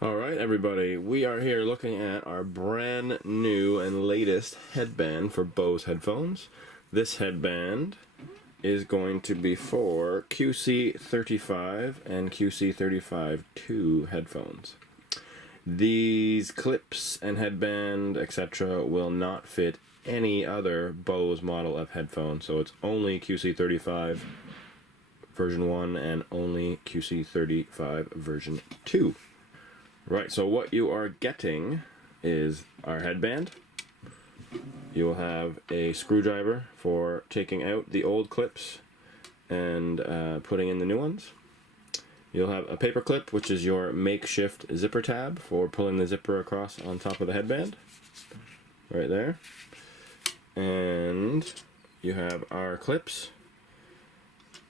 Alright everybody, we are here looking at our brand new and latest headband for Bose headphones. This headband is going to be for QC35 and QC35 II headphones. These clips and headband, etc. will not fit any other Bose model of headphone, so it's only QC35 version 1 and only QC35 version 2. Right, so what you are getting is our headband. You will have a screwdriver for taking out the old clips and putting in the new ones. You'll have a paper clip, which is your makeshift zipper tab for pulling the zipper across on top of the headband. Right there. And you have our clips.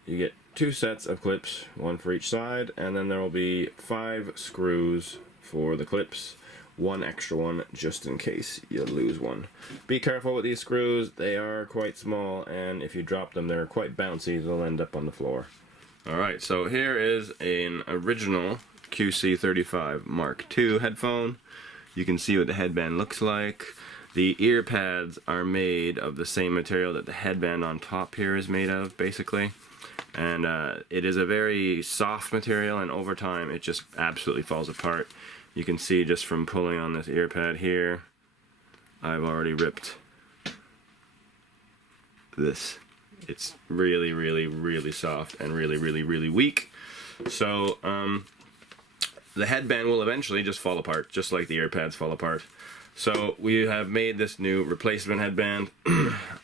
You get 2 sets of clips, 1 for each side, and then there will be 5 screws for the clips, 1 extra one just in case you lose one. Be careful with these screws, they are quite small, and if you drop them they're quite bouncy, they'll end up on the floor. Alright, so here is an original QC35 Mark II headphone. You can see what the headband looks like. The ear pads are made of the same material that the headband on top here is made of, basically. And it is a very soft material, and over time it just absolutely falls apart. You can see just from pulling on this ear pad here, I've already ripped this. It's really, really, really soft and really, really, really weak. So the headband will eventually just fall apart, just like the ear pads fall apart. So we have made this new replacement headband.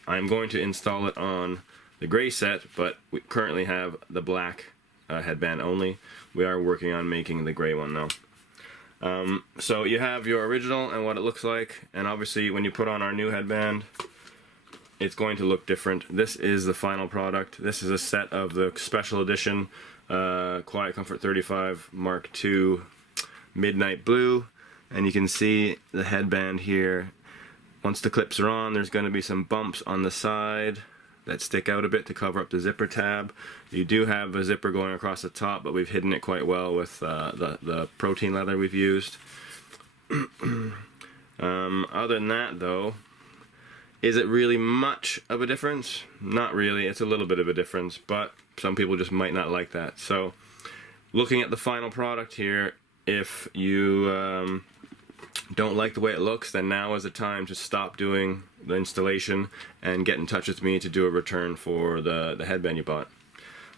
I'm going to install it on the gray set, but we currently have the black headband only. We are working on making the gray one though. So you have your original and what it looks like, and obviously when you put on our new headband, it's going to look different. This is the final product. This is a set of the special edition Quiet Comfort 35 Mark II Midnight Blue, and you can see the headband here. Once the clips are on, there's going to be some bumps on the side that stick out a bit to cover up the zipper tab. You do have a zipper going across the top, but we've hidden it quite well with the protein leather we've used. Other than that though, is it really much of a difference? Not really. It's a little bit of a difference, but some people just might not like that. So looking at the final product here, if you don't like the way it looks, then now is the time to stop doing the installation and get in touch with me to do a return for the headband you bought.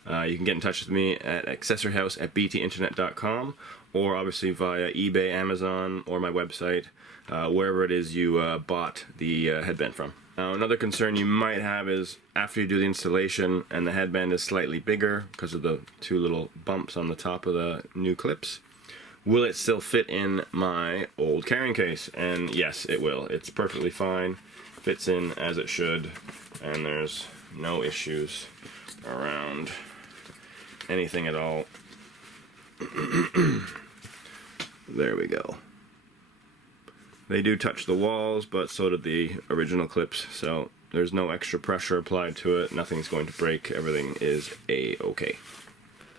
You can get in touch with me at accessoryhouse@btinternet.com, or obviously via eBay, Amazon, or my website, wherever it is you bought the headband from. Now, another concern you might have is after you do the installation and the headband is slightly bigger because of the 2 little bumps on the top of the new clips, will it still fit in my old carrying case? And yes, it will. It's perfectly fine, fits in as it should, and there's no issues around anything at all. There we go. They do touch the walls, but so did the original clips, so there's no extra pressure applied to it. Nothing's going to break. Everything is a-okay.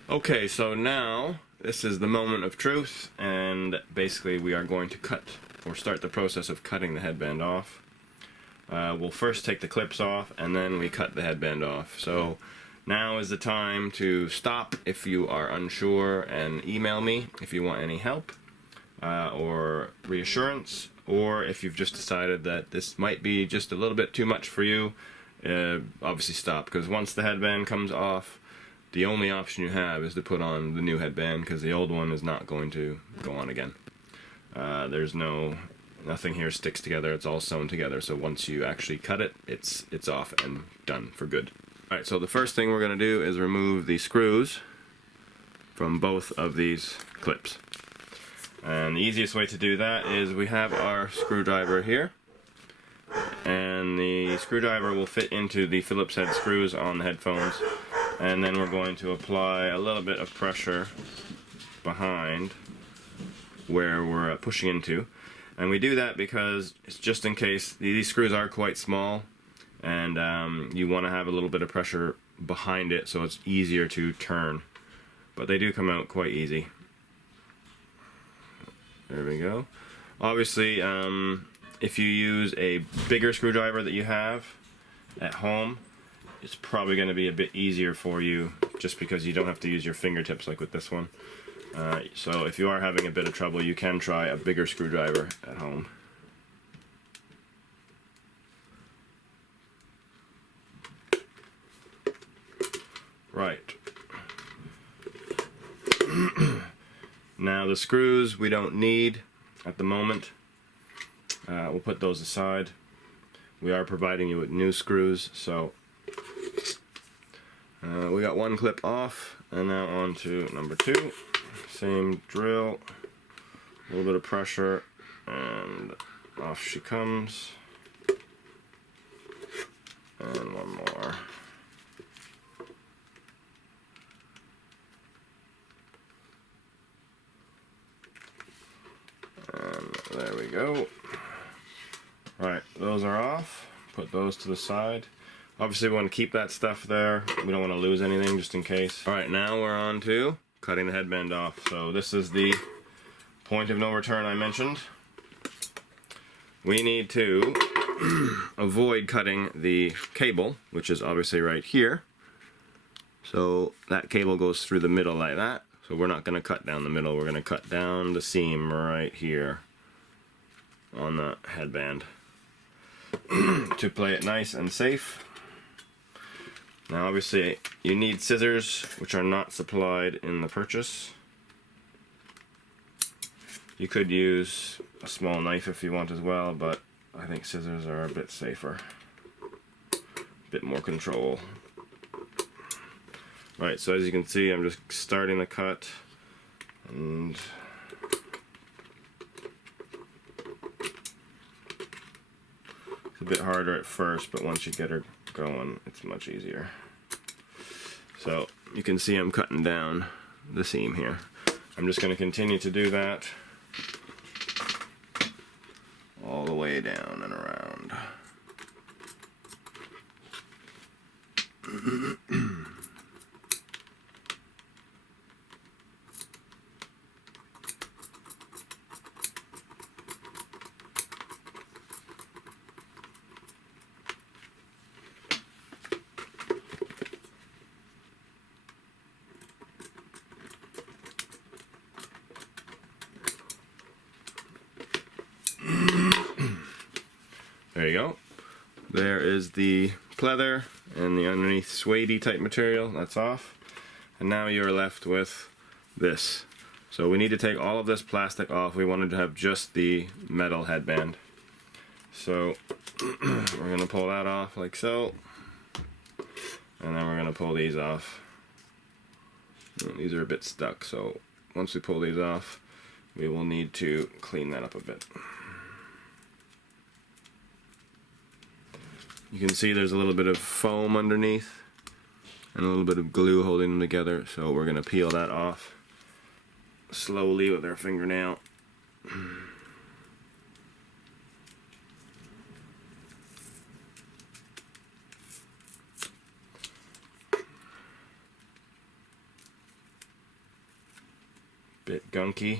Okay, so now this is the moment of truth, and basically we are going to cut, or start the process of cutting the headband off. We'll first take the clips off, and then we cut the headband off. So now is the time to stop if you are unsure, and email me if you want any help or reassurance, or if you've just decided that this might be just a little bit too much for you, obviously stop, because once the headband comes off, the only option you have is to put on the new headband, because the old one is not going to go on again. There's nothing here sticks together, it's all sewn together, so once you actually cut it, it's off and done for good. Alright, so the first thing we're going to do is remove the screws from both of these clips. And the easiest way to do that is we have our screwdriver here, and the screwdriver will fit into the Phillips head screws on the headphones, and then we're going to apply a little bit of pressure behind where we're pushing into. And we do that because it's just in case these screws are quite small, and you want to have a little bit of pressure behind it so it's easier to turn. But they do come out quite easy. There we go. Obviously, if you use a bigger screwdriver that you have at home, it's probably going to be a bit easier for you just because you don't have to use your fingertips like with this one. So if you are having a bit of trouble, you can try a bigger screwdriver at home. Right. Now the screws we don't need at the moment. We'll put those aside. We are providing you with new screws, so we got one clip off, and now on to number 2. Same drill, a little bit of pressure, and off she comes. And one more. And there we go. Right, those are off. Put those to the side. Obviously we want to keep that stuff there. We don't want to lose anything just in case. Alright, now we're on to cutting the headband off. So this is the point of no return I mentioned. We need to avoid cutting the cable, which is obviously right here. So that cable goes through the middle like that. So we're not going to cut down the middle, we're going to cut down the seam right here on the headband to play it nice and safe. Now obviously you need scissors, which are not supplied in the purchase. You could use a small knife if you want as well, but I think scissors are a bit safer. A bit more control. Right, so as you can see, I'm just starting the cut, and it's a bit harder at first, but once you get her going, it's much easier. So you can see I'm cutting down the seam here. I'm just going to continue to do that all the way down and around. There you go. There is the pleather and the underneath suede type material. That's off. And now you're left with this. So we need to take all of this plastic off. We wanted to have just the metal headband. So we're going to pull that off like so. And then we're going to pull these off. These are a bit stuck, so once we pull these off, we will need to clean that up a bit. You can see there's a little bit of foam underneath and a little bit of glue holding them together, so we're going to peel that off slowly with our fingernail. Bit gunky.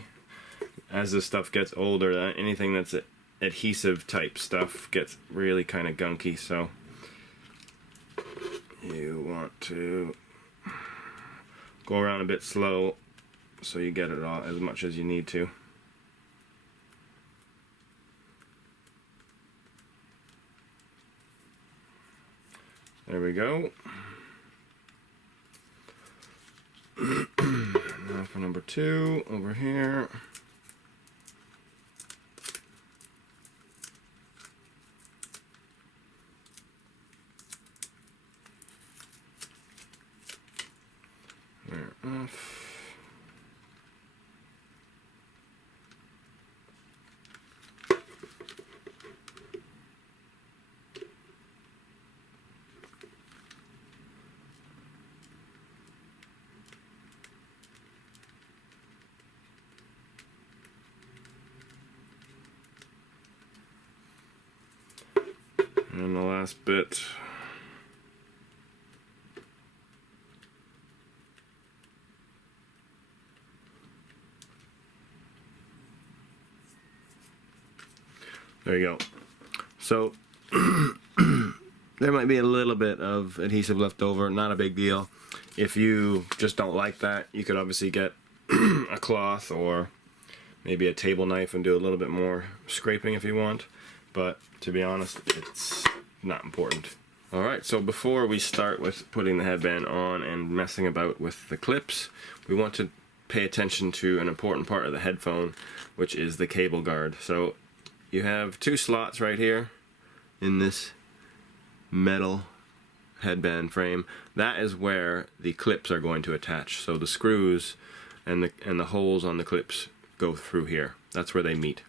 As this stuff gets older, anything that's adhesive type stuff gets really kind of gunky, so you want to go around a bit slow so you get it all as much as you need to. There we go. Now for number 2 over here. Off. And the last bit. There you go. So there might be a little bit of adhesive left over, not a big deal. If you just don't like that, you could obviously get a cloth or maybe a table knife and do a little bit more scraping if you want, but to be honest, it's not important. Alright, so before we start with putting the headband on and messing about with the clips, we want to pay attention to an important part of the headphone, which is the cable guard. So you have two slots right here in this metal headband frame. That is where the clips are going to attach. So the screws and the holes on the clips go through here. That's where they meet.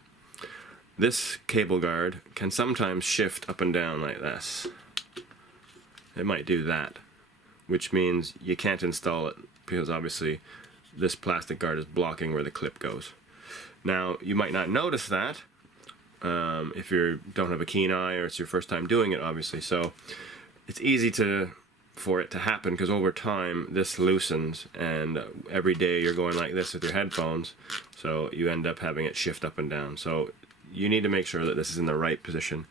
This cable guard can sometimes shift up and down like this. It might do that, which means you can't install it because obviously this plastic guard is blocking where the clip goes. Now, you might not notice that if you don't have a keen eye or it's your first time doing it, obviously. So it's easy for it to happen because over time this loosens, and every day you're going like this with your headphones, so you end up having it shift up and down. So you need to make sure that this is in the right position,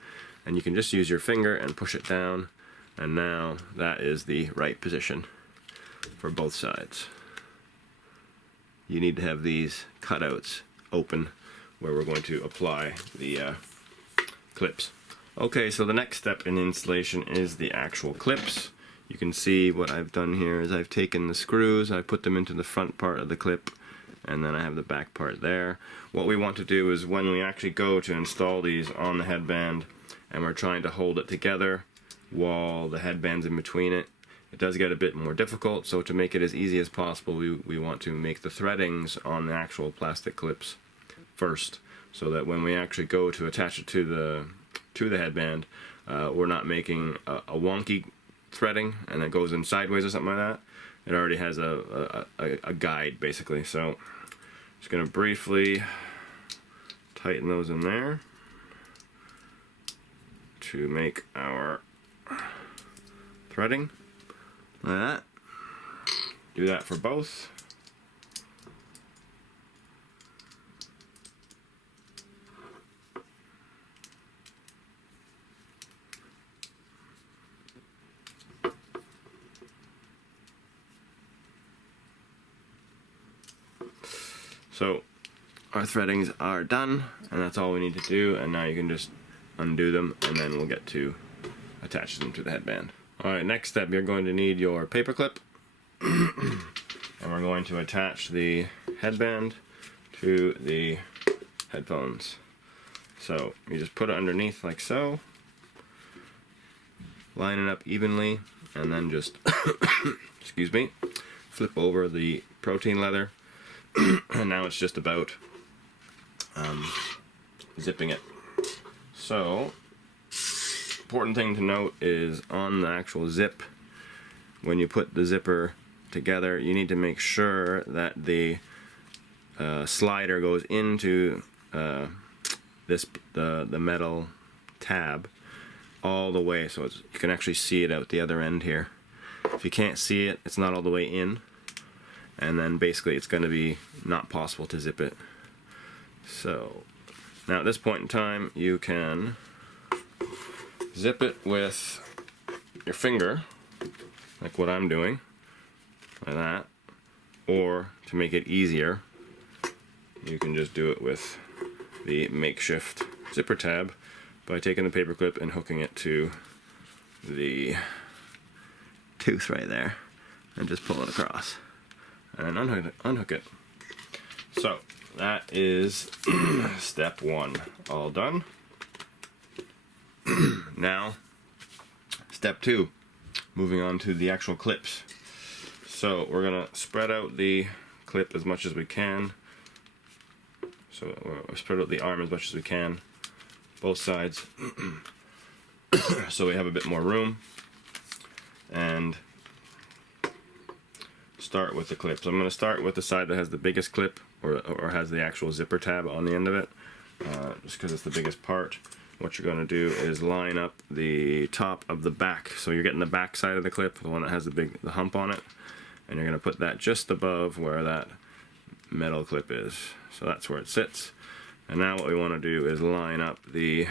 and you can just use your finger and push it down, and now that is the right position for both sides. You need to have these cutouts open where we're going to apply the clips. Okay, so the next step in installation is the actual clips. You can see what I've done here is I've taken the screws, I put them into the front part of the clip, and then I have the back part there. What we want to do is when we actually go to install these on the headband and we're trying to hold it together while the headband's in between it, it does get a bit more difficult. So to make it as easy as possible, we want to make the threadings on the actual plastic clips first, so that when we actually go to attach it to the headband, we're not making a wonky threading and it goes in sideways or something like that. It already has a guide basically. So just going to briefly tighten those in there to make our threading like that. Do that for both. So our threadings are done, and that's all we need to do, and now you can just undo them and then we'll get to attach them to the headband. Alright, next step, you're going to need your paper clip and we're going to attach the headband to the headphones. So you just put it underneath like so, line it up evenly, and then just excuse me, flip over the protein leather. And now it's just about zipping it. So, important thing to note is on the actual zip, when you put the zipper together, you need to make sure that the slider goes into the metal tab all the way, so you can actually see it out the other end here. If you can't see it, it's not all the way in, and then basically it's going to be not possible to zip it. So now at this point in time, you can zip it with your finger, like what I'm doing, like that, or to make it easier, you can just do it with the makeshift zipper tab by taking the paper clip and hooking it to the tooth right there and just pull it across and then unhook it. So that is step one all done. Now step two, moving on to the actual clips. So we're gonna spread out the clip as much as we can. So we'll spread out the arm as much as we can, both sides, so we have a bit more room, and start with the clip. So I'm going to start with the side that has the biggest clip, or has the actual zipper tab on the end of it, just because it's the biggest part. What you're going to do is line up the top of the back, so you're getting the back side of the clip, the one that has the hump on it, and you're going to put that just above where that metal clip is. So that's where it sits, And now what we want to do is line up the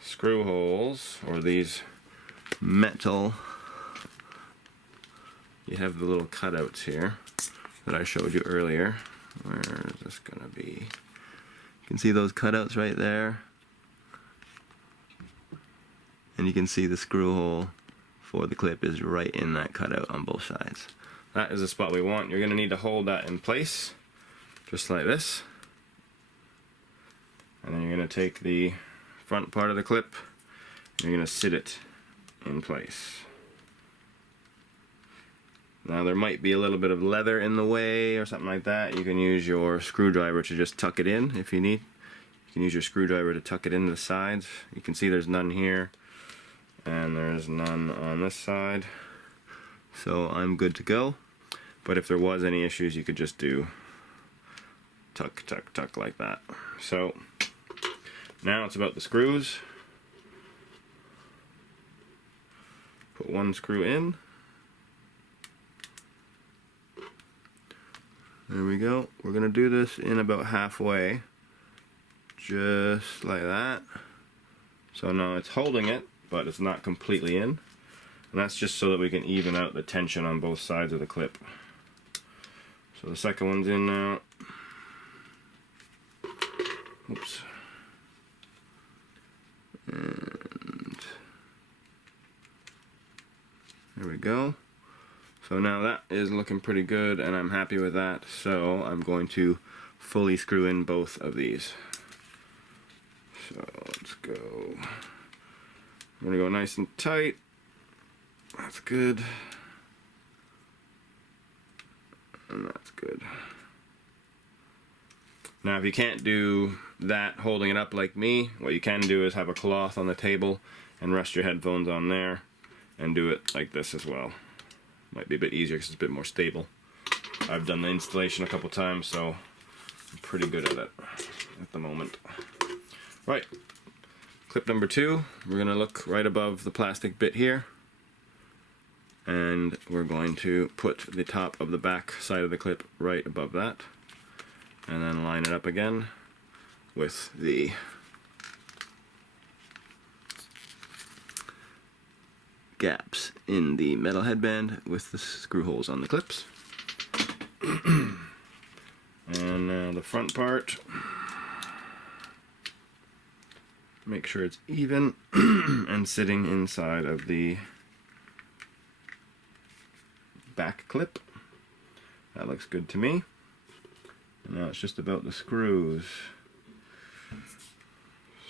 screw holes, or these metal, you have the little cutouts here that I showed you earlier. Where is this gonna be? You can see those cutouts right there, and you can see the screw hole for the clip is right in that cutout on both sides. That is the spot we want. You're gonna need to hold that in place just like this, and then you're gonna take the front part of the clip and you're gonna sit it in place. Now there might be a little bit of leather in the way or something like that. You can use your screwdriver to just tuck it in if you need. You can use your screwdriver to tuck it into the sides. You can see there's none here and there's none on this side. So I'm good to go. But if there was any issues, you could just do tuck, tuck, tuck like that. So now it's about the screws. Put one screw in. There we go. We're going to do this in about halfway, just like that. So now it's holding it, but it's not completely in. And that's just so that we can even out the tension on both sides of the clip. So the second one's in now. Oops. And there we go. So now that is looking pretty good and I'm happy with that, so I'm going to fully screw in both of these. So let's go. I'm going to go nice and tight. That's good. And that's good. Now if you can't do that holding it up like me, what you can do is have a cloth on the table and rest your headphones on there and do it like this as well. Might be a bit easier because it's a bit more stable. I've done the installation a couple times, so I'm pretty good at it at the moment. Right, clip number 2, we're going to look right above the plastic bit here, and we're going to put the top of the back side of the clip right above that, and then line it up again with the gaps in the metal headband with the screw holes on the clips. And now the front part, make sure it's even and sitting inside of the back clip. That looks good to me. And now it's just about the screws.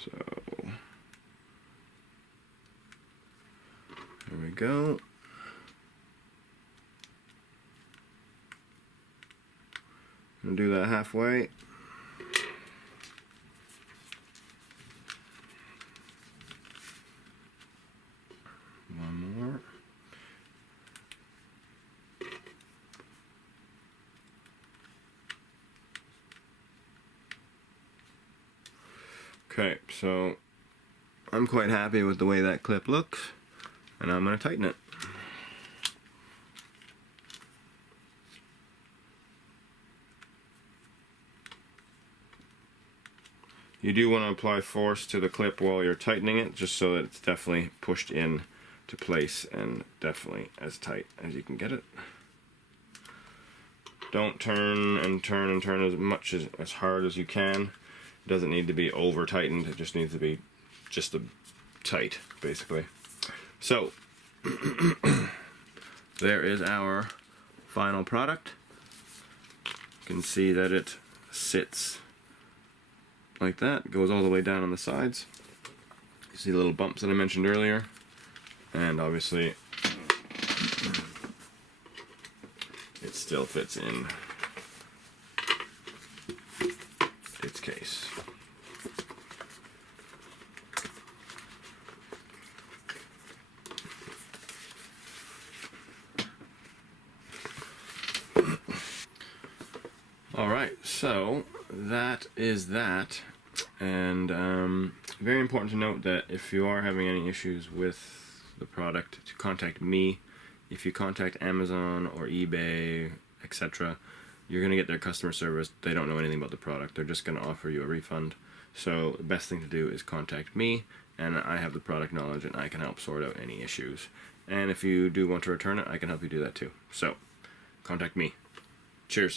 So there we go. I'm gonna do that halfway. One more. Okay, so I'm quite happy with the way that clip looks, and I'm going to tighten it. You do want to apply force to the clip while you're tightening it, just so that it's definitely pushed in to place and definitely as tight as you can get it. Don't turn and turn and turn as hard as you can. It doesn't need to be over tightened, it just needs to be just tight, basically. So there is our final product. You can see that it sits like that, goes all the way down on the sides. You see the little bumps that I mentioned earlier, and obviously it still fits in its case. Alright, so that is that, and very important to note that if you are having any issues with the product, to contact me. If you contact Amazon or eBay, etc., you're going to get their customer service. They don't know anything about the product. They're just going to offer you a refund. So the best thing to do is contact me, and I have the product knowledge, and I can help sort out any issues. And if you do want to return it, I can help you do that too. So contact me. Cheers.